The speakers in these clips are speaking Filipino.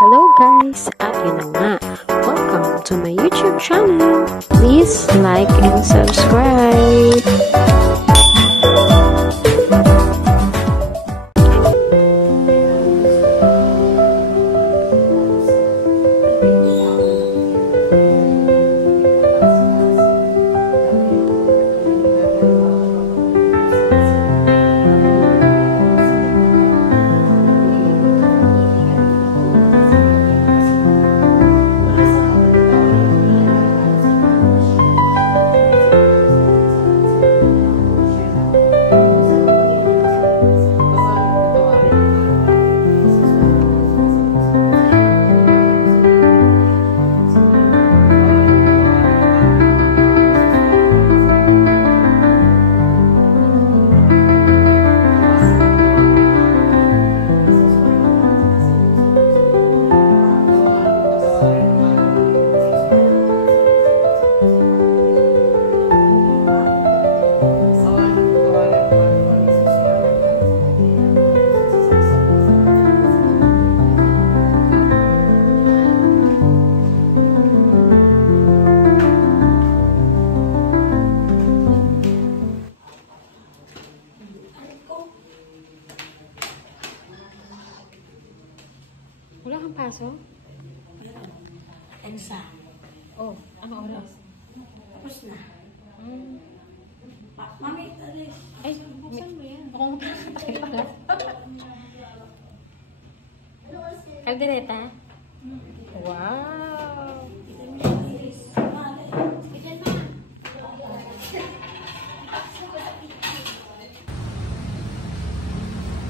Hello guys! At yun na nga, welcome to my YouTube channel. Please like and subscribe. Wala kang pasok? Exam. Oh, ano oras? Tapos na. Mami, alis. Ay, buksan mo yan. Kung tayo pala. Kaldereta? Wow!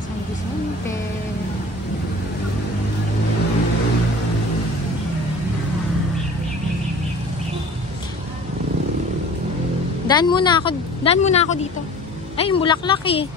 San Vicente. Daan muna ako dito. Ay, yung bulaklak eh.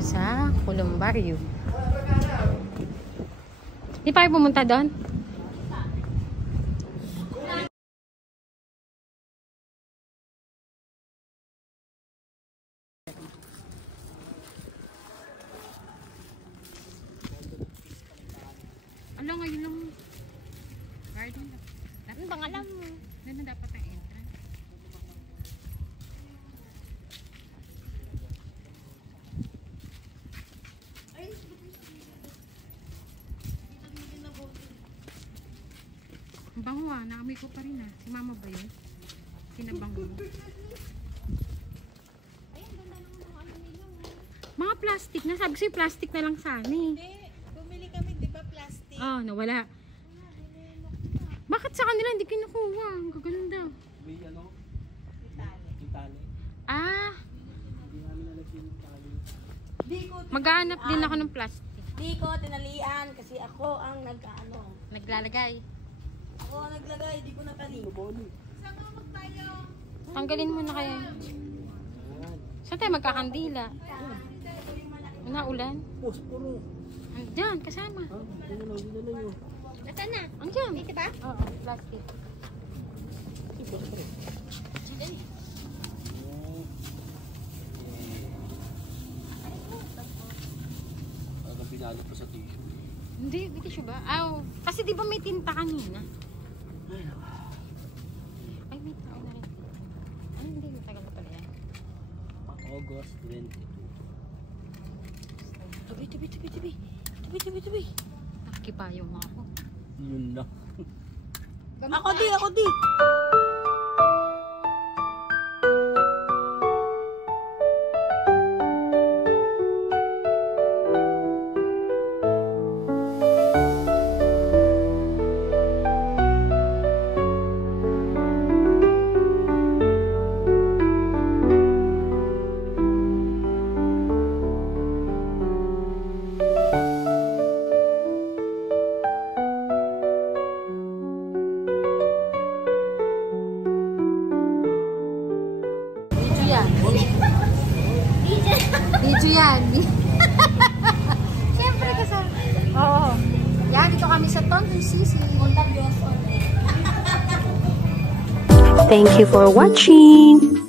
Sa Columbario. Di pa kayo pumunta doon? Ano ngayon lang garden? Ano bang alam mo? Ano dapat ang entrance? Ang bango ah, naamoy ko pa rin ah. Si mama ba yun? Kinabango mo. Mga plastic na, sabi ko sa'yo plastic na lang sana eh. Hindi, bumili kami, di ba, plastic? Oh, nawala. Bakit sa kanila hindi kinukuha? Ang gaganda. May ano? Itali. Itali. Ah, Hindi namin nalagyan yung tali. Di ko maghahanap din ako ng plastic. Di ko tinalian kasi ako ang nag-ano. Naglalagay. Ako ang naglagay, di ko natali. Boboli. Sama magtayo. Tanggalin mo na kaya. Saan tayo magkakandila? Una, ulan? Posporo. Andyan, kasama. Ah, yun na yun. Nasaan na? Andyan. Dito ba? Oo, plastic. Si posporo. Diyan eh. Parang pinalo pa sa tissue. Hindi, may tissue ba? Ah, kasi di ba may tinta kanina? Ay, may tao na rin. Ay, hindi, matagal na pala yan. August 22. Tabi. Nakikipayong ako. Yun na. Ako di. yan? Video yan. Siyempre kasama. Oo. Yan, dito kami sa Tonton Sisi. Thank you for watching.